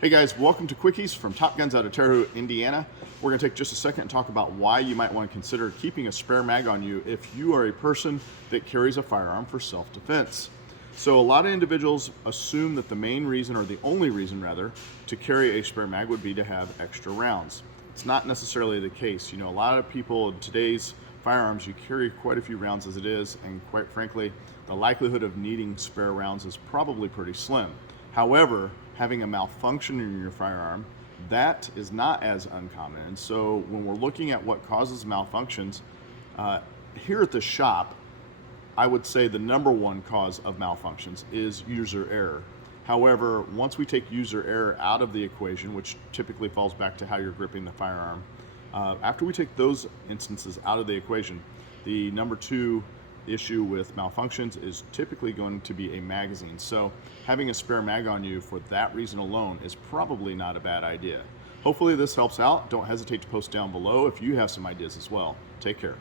Hey guys, welcome to Quickies from Top Guns out of Terre Haute, Indiana. We're going to take just a second and talk about why you might want to consider keeping a spare mag on you if you are a person that carries a firearm for self-defense. So a lot of individuals assume that the main reason, or the only reason rather, to carry a spare mag would be to have extra rounds. It's not necessarily the case. You know, a lot of people in today's firearms, you carry quite a few rounds as it is, and quite frankly, the likelihood of needing spare rounds is probably pretty slim. However, having a malfunction in your firearm, that is not as uncommon. And so when we're looking at what causes malfunctions, here at the shop, I would say the number one cause of malfunctions is user error. However, once we take user error out of the equation, which typically falls back to how you're gripping the firearm, after we take those instances out of the equation, the number two issue with malfunctions is typically going to be a magazine. So having a spare mag on you for that reason alone is probably not a bad idea. Hopefully this helps out. Don't hesitate to post down below if you have some ideas as well. Take care.